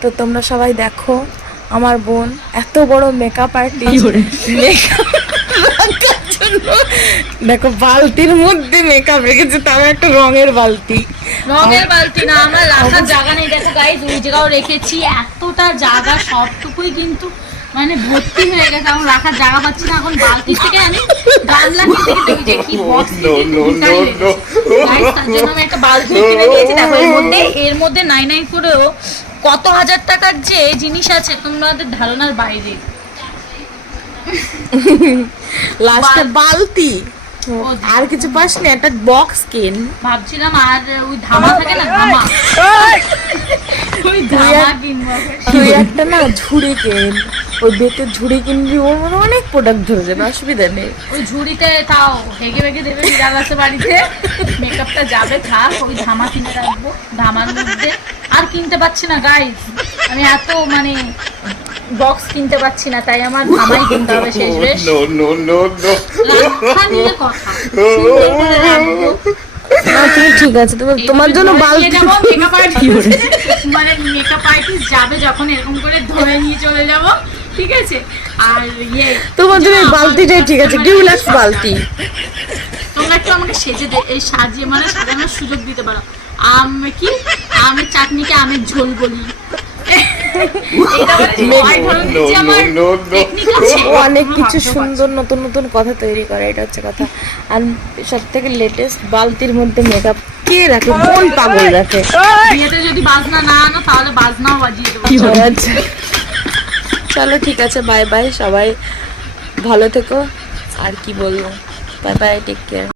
তো তোমরা সবাই দেখো আমার বোন এত বড় মেকআপ আর্টিস্ট, দেখো বালতির মধ্যে মেকআপ রেখেছে, তাও একটা রঙের বালতি। রঙের বালতি না, আমার রাখার জায়গা নেই। দেখো গাইস, ওই জায়গাও রেখেছি, এতটা জায়গা সবটুকুই কিন্তু মানে ভর্তি হয়ে গেছে। এখন রাখার জায়গা পাচ্ছি না, এখন বালতি থেকে আমি গামলা কিনতে কি বক্স তার জন্য আমি একটা বালতি কিনে নিয়েছি। দেখো এর মধ্যে নাই নাই করেও কত হাজার টাকার যে জিনিস আছে তোমাদের ধারণার বাইরে। লাস্টে বালতি আর কিছু পাস না, একটা বক্স কিন। ভাবছিলাম আর ওই ধামা থাকে না, ধামা, ওই ধামা কিনবো। তুই একটা না ঝুড়ি কিন, ওই বেতের ঝুড়ি কিনবি, ওর মনে অনেক প্রোডাক্ট ধরে যাবে, অসুবিধা নেই। ওই ঝুড়িতে তাও হেগে বেগে দেবে বিড়াল আছে বাড়িতে, মেকআপটা যাবে থাক। ওই ধামা কিনে রাখবো, ধামার মধ্যে আর কিনতে পারছি না গাইস, আমি এত মানে বক্স কিনতে পারছি না, তাই আমার ধামাই কিনতে হবে শেষ বেশ। রাখা নিয়ে কথা, সুন্দর করে রাখবো। তুমি ঠিক আছে, তোমার জন্য বালতি যাবো মেকআপ আর্টিস্ট, মানে মেকআপ আর্টিস্ট যাবে যখন এরকম করে ধরে নিয়ে চলে যাব, ঠিক আছে। আর ইয়ে তোমার জন্য এই বালতিটাই ঠিক আছে, ডিউলাক্স বালতি। তোমরা একটু আমাকে সেজে এই সাজিয়ে মানে সাজানোর সুযোগ দিতে পারো। কি আমের চাটনিকে আমের ঝোল বলি, অনেক কিছু সুন্দর নতুন নতুন কথা তৈরি করে, এটা হচ্ছে কথা। আর সব থেকে লেটেস্ট বালতির মধ্যে মেকআপ কে রাখে? কোন পাগল রাখে? বিয়েতে যদি বাজনা না আনো তাহলে বাজনাও বাজিয়ে দেবো। চলো ঠিক আছে, বাই বাই, সবাই ভালো থেকো। আর কি বলবো, বাই বাই, টেক কেয়ার।